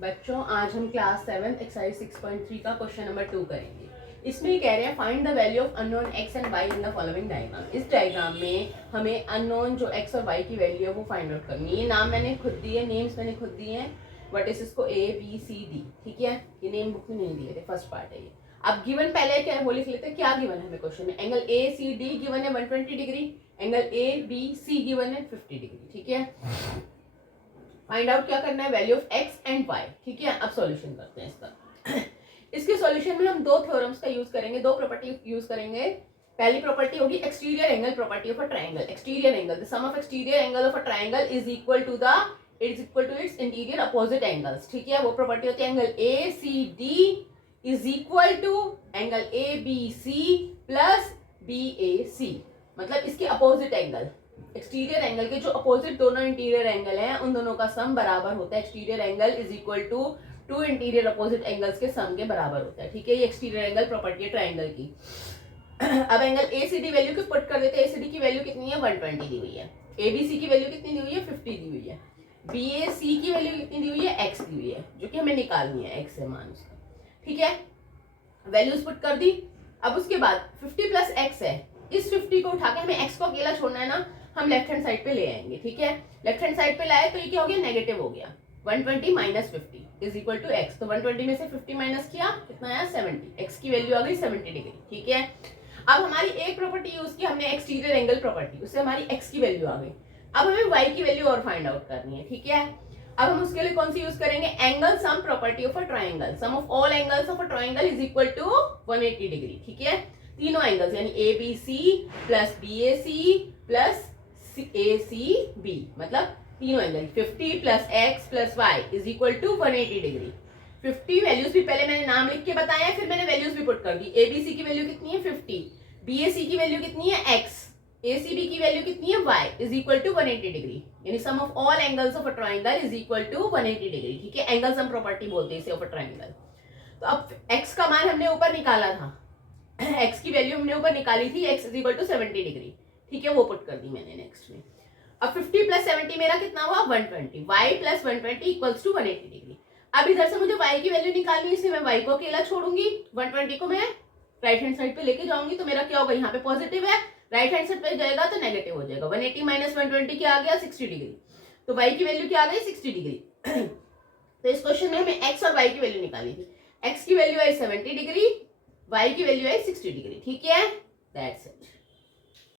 बच्चों आज हम क्लास 7 एक्सरसाइज 6.3 का क्वेश्चन नंबर 2 करेंगे। इसमें कह रहे हैं find the value of unknown x and y in the following diagram. इस डायग्राम में हमें अननोन जो x और y की वैल्यू है वो फाइंड आउट करनी है। ये नाम मैंने खुद दिए, नेम्स मैंने खुद दिए हैं, बट इसको A B C D, ठीक है। ये नेम बुक में नहीं दिए थे, फर्स्ट पार्ट है ये। अब गिवन पहले क्या है वो लिख लेते हैं। क्या गिवन है हमें क्वेश्चन में? Angle A C D given है 120 degree, angle A B C given है 50 डिग्री, ठीक है। फाइंड आउट क्या करना है? Value of x and y, ठीक है। अब सॉल्यूशन करते हैं इसका। इसके सॉल्यूशन में हम दो थ्योरम्स का यूज करेंगे, दो प्रॉपर्टी यूज करेंगे। पहली प्रॉपर्टी होगी exterior angle property of a triangle. Exterior angle, the sum of exterior angle of a triangle is equal to its interior opposite angles, ठीक है। वो प्रॉपर्टी होती है angle A C D is equal to angle A B C plus B A C, मतलब इसके opposite angle, exterior angle के जो opposite दोनों इंटीरियर एंगल हैं उन दोनों का सम बराबर होता है। Exterior angle is equal to two interior opposite angles के सम के बराबर होता है, ठीक है। ये एक्सटीरियर एंगल प्रॉपर्टी है ट्रायंगल की। अब एंगल एसीडी वैल्यू को पुट कर देते हैं। एसीडी की वैल्यू कितनी है? 120 दी हुई है। एबीसी की वैल्यू कितनी दी हुई है? 50 दी हुई है। बीएसी की वैल्यू कितनी दी हुई है? एक्स दी हुई है, जो कि हमें निकालनी है, एक्स है मान उसका, ठीक है। वैल्यूज पुट कर दी। अब उसके बाद 50 प्लस एक्स है, इस 50 को उठा के हमें एक्स को अकेला छोड़ना है ना, हम लेफ्ट हैंड साइड पे ले आएंगे, ठीक है। लेफ्ट हैंड साइड पे लाए तो ये क्या हो गया? नेगेटिव हो गया। 120 minus 50 is equal to x. तो 120 में से 50 माइनस किया, कितना आया? 70। एक्स की वैल्यू आ गई 70 डिग्री, ठीक है। अब हमारी एक प्रॉपर्टी यूज की हमने, एक्सटीरियर एंगल प्रॉपर्टी, उससे हमारी एक्स की वैल्यू आ गई। अब हमें वाई की वैल्यू और फाइंड आउट करनी है, ठीक है। अब हम उसके लिए कौन सी यूज करेंगे? Angle sum property of a triangle. Sum of all angles of a triangle is equal to 180 degree, ठीक है। तीनों एंगल्स यानी A B C plus B A C plus A C B, मतलब तीनों angle 50 plus x plus y is equal to 180 degree. 50 values भी पहले मैंने नाम लिख के बताया, फिर मैंने वैल्यूज भी पुट कर दी। एबीसी की वैल्यू कितनी है? 50। बीएसी की वैल्यू कितनी है? एक्स। एसीबी की वैल्यू कितनी है? Y is equal to 180 degree, यानी sum of all angles of a triangle is equal to 180 degree, ठीक है। एंगल सम प्रॉपर्टी बोलते हैं इसे ऑफ अ ट्रायंगल। तो अब एक्स का मान हमने ऊपर निकाला था, एक्स की वैल्यू हमने ऊपर निकाली थी, x is equal to 70 degree, ठीक है। वो पुट कर दी मैंने नेक्स्ट में। अब 50 प्लस 70 मेरा कितना हुआ? 120। y plus 120 equals to 180 degree. अब इधर से मुझे y की वैल्यू निकालनी है, इसलिए मैं y को अकेला छोड़ूंगी, 120 को मैं राइट हैंड साइड पे लेके जाऊंगी, तो मेरा क्या होगा? यहाँ पे पॉजिटिव है, राइट हैंड साइड पे जाएगा तो नेगेटिव हो जाएगा। 180 माइनस 120 क्या आ गया? 60 डिग्री। तो y की वैल्यू क्या आ गई? 60 डिग्री। तो इस क्वेश्चन में हमें x और y की वैल्यू निकाली थी। x की वैल्यू आई 70 डिग्री, y की वैल्यू आई 60 डिग्री, ठीक है। That's it.